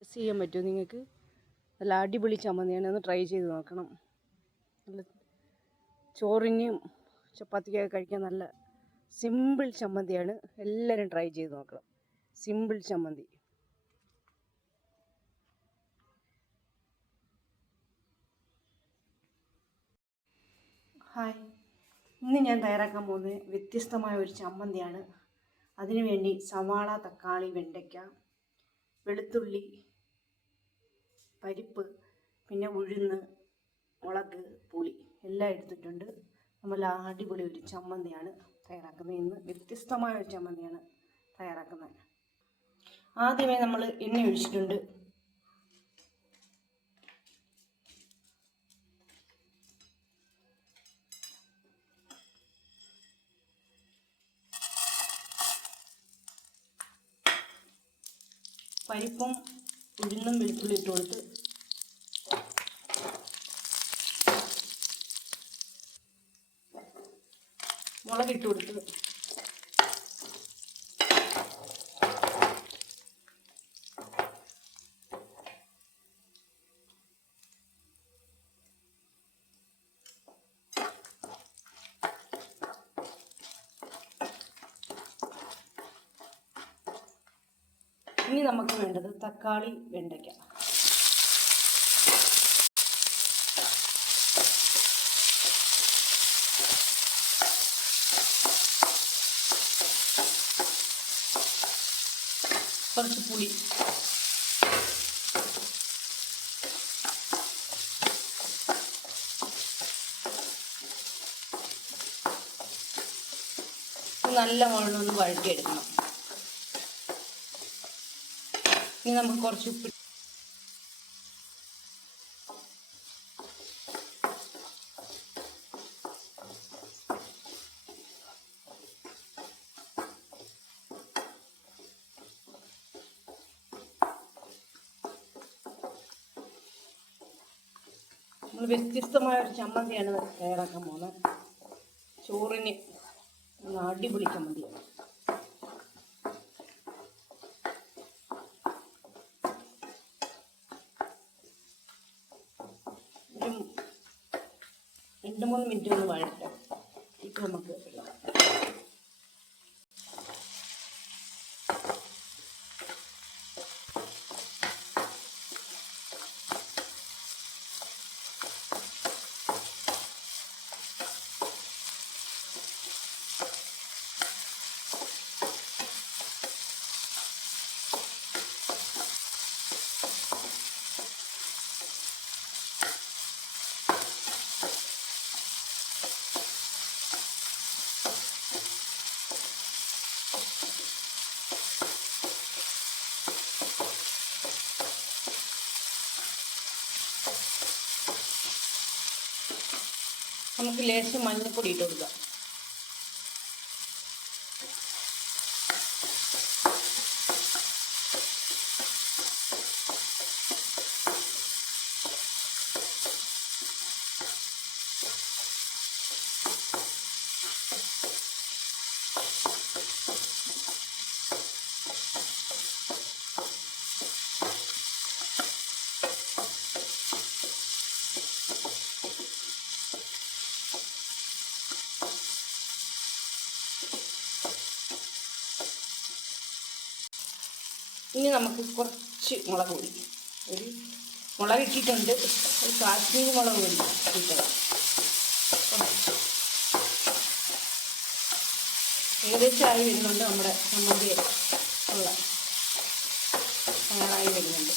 Test ചെയ്യാൻ പറ്റുമോ നിങ്ങൾക്ക്? നല്ല അടിപൊളി ചമ്മന്തിയാണ് ഒന്ന് ട്രൈ ചെയ്ത് നോക്കണം. നല്ല ചോറിനും ചപ്പാത്തിക്കൊക്കെ കഴിക്കാൻ നല്ല സിമ്പിൾ ചമ്മന്തിയാണ്. എല്ലാവരും ട്രൈ ചെയ്ത് നോക്കണം. സിമ്പിൾ ചമ്മന്തി. ഹായ് ഇന്ന് ഞാൻ തയ്യാറാക്കാൻ പോകുന്നത് വ്യത്യസ്തമായ ഒരു ചമ്മന്തിയാണ്. അതിനുവേണ്ടി സവാള തക്കാളി വെണ്ടയ്ക്ക വെളുത്തുള്ളി പരിപ്പ് പിന്നെ ഉഴുന്ന് മുളക് പുളി എല്ലാം എടുത്തിട്ടുണ്ട്. നമ്മൾ അടിപൊളി ഒരു ചമ്മന്തിയാണ് തയ്യാറാക്കുന്നത്. ഇന്ന് വ്യത്യസ്തമായ ഒരു ചമ്മന്തിയാണ് തയ്യാറാക്കുന്നത്. ആദ്യമേ നമ്മൾ എണ്ണ ഒഴിച്ചിട്ടുണ്ട്. പരിപ്പും ഉഴുന്നും വെളുത്തുള്ളി ഇട്ട് കൊടുത്ത് മുളകിട്ട് കൊടുത്ത് ഇനി നമുക്ക് വേണ്ടത് തക്കാളി വെണ്ടയ്ക്ക. കുറച്ച് പുളി. നല്ല മുകളിലൊന്ന് വഴറ്റിയെടുക്കണം. ഇനി നമുക്ക് കുറച്ച് ഉപ്പ് നമ്മൾ വ്യത്യസ്തമായ ഒരു ചമ്മന്തിയാണ് തയ്യാറാക്കാൻ പോകുന്നത്. ചോറിന് അടിപൊളി ചമ്മന്തിയാണ് ഒരു രണ്ട് മൂന്ന് മിനിറ്റ് ഒന്ന് വഴട്ടെ ഇപ്പം നമുക്ക് നമുക്ക് ലേശം മഞ്ഞൾപ്പൊടി ഇട്ട് കൊടുക്കാം. ഇനി നമുക്ക് കുറച്ച് മുളക് പൊടി. ഒരു മുളക് ഇട്ടിട്ടുണ്ട്. ഒരു കാശ്മീരി മുളക് പൊടി ഇട്ടത് ഏകദേശം ആയി വരുന്നുണ്ട് നമ്മുടെ നമ്മുടെ ഉള്ള തയ്യാറായി വരുന്നുണ്ട്.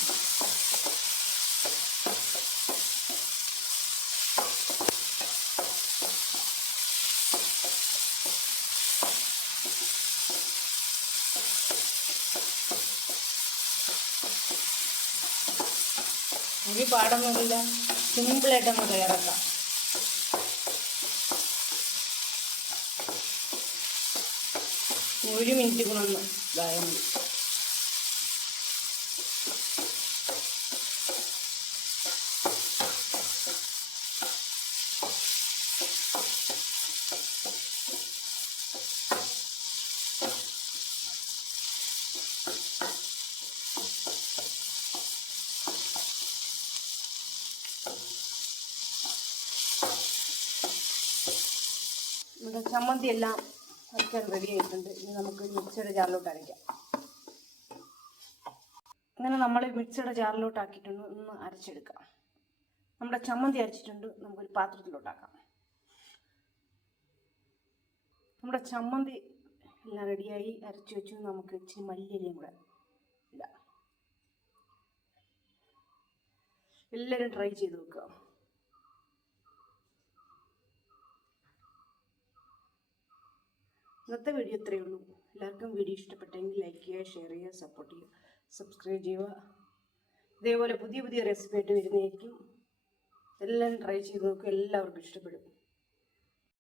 ഒരു പാടൊന്നുമില്ല. സിമ്പിളായിട്ട് നമുക്ക് തയ്യാറാക്കാം ഒരു മിനിറ്റ് കൊണ്ടൊന്ന് ഇതായാൽ മതി നമ്മുടെ ചമ്മന്തി എല്ലാം അരയ്ക്കാൻ റെഡി ആയിട്ടുണ്ട്. ഇനി നമുക്ക് മിക്സിയുടെ ജാറിലോട്ട് അരയ്ക്കാം. അങ്ങനെ നമ്മൾ മിക്സിയുടെ ജാറിലോട്ട് ആക്കിയിട്ടുണ്ട്. ഒന്ന് അരച്ചെടുക്കാം. നമ്മുടെ ചമ്മന്തി അരച്ചിട്ടുണ്ട്. നമുക്കൊരു പാത്രത്തിലോട്ടാക്കാം. നമ്മുടെ ചമ്മന്തി എല്ലാം റെഡിയായി അരച്ചു വെച്ചു. നമുക്ക് ഇച്ചിരി മല്ലിയിലയും കൂടെ ഇടാം. എല്ലാവരും ട്രൈ ചെയ്ത് നോക്കുക. ഇന്നത്തെ വീഡിയോ ഇത്രയേ ഉള്ളൂ. എല്ലാവർക്കും വീഡിയോ ഇഷ്ടപ്പെട്ടെങ്കിൽ ലൈക്ക് ചെയ്യുക ഷെയർ ചെയ്യുക സപ്പോർട്ട് ചെയ്യുക സബ്സ്ക്രൈബ് ചെയ്യുക. ഇതേപോലെ പുതിയ പുതിയ റെസിപ്പി ആയിട്ട് വരുന്നതായിരിക്കും. എല്ലാം ട്രൈ ചെയ്ത് നോക്കുക. എല്ലാവർക്കും ഇഷ്ടപ്പെടും.